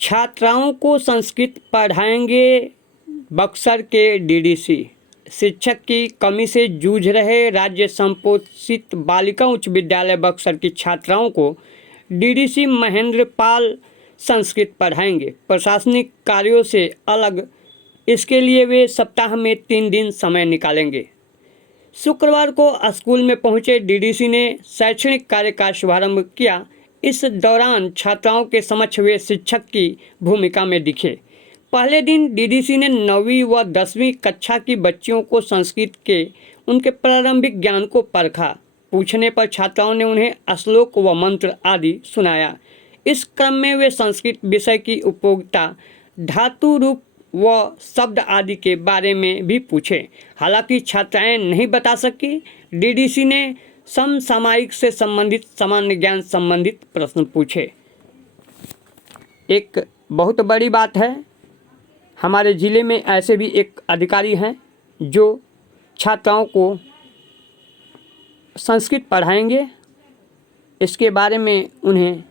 छात्राओं को संस्कृत पढ़ाएंगे बक्सर के डीडीसी। शिक्षक की कमी से जूझ रहे राज्य संपोषित बालिका उच्च विद्यालय बक्सर की छात्राओं को डीडीसी महेंद्र पाल संस्कृत पढ़ाएंगे। प्रशासनिक कार्यों से अलग इसके लिए वे सप्ताह में 3 दिन समय निकालेंगे। शुक्रवार को स्कूल में पहुंचे डीडीसी ने शैक्षणिक कार्य का शुभारंभ किया। इस दौरान छात्राओं के समक्ष वे शिक्षक की भूमिका में दिखे। पहले दिन डीडीसी ने 9वीं व 10वीं कक्षा की बच्चियों को संस्कृत के उनके प्रारंभिक ज्ञान को परखा। पूछने पर छात्राओं ने उन्हें श्लोक व मंत्र आदि सुनाया। इस क्रम में वे संस्कृत विषय की उपयोगिता, धातु रूप व शब्द आदि के बारे में भी पूछे। हालांकि छात्राएं नहीं बता सकी। डीडीसी ने समसामयिक से संबंधित सामान्य ज्ञान संबंधित प्रश्न पूछे। एक बहुत बड़ी बात है, हमारे ज़िले में ऐसे भी एक अधिकारी हैं जो छात्राओं को संस्कृत पढ़ाएंगे। इसके बारे में उन्हें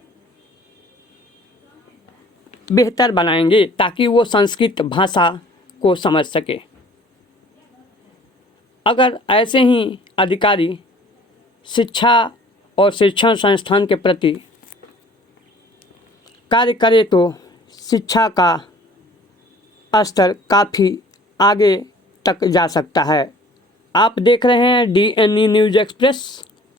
बेहतर बनाएंगे ताकि वो संस्कृत भाषा को समझ सके। अगर ऐसे ही अधिकारी शिक्षा और शिक्षण संस्थान के प्रति कार्य करें तो शिक्षा का स्तर काफ़ी आगे तक जा सकता है। आप देख रहे हैं DNE न्यूज़ एक्सप्रेस।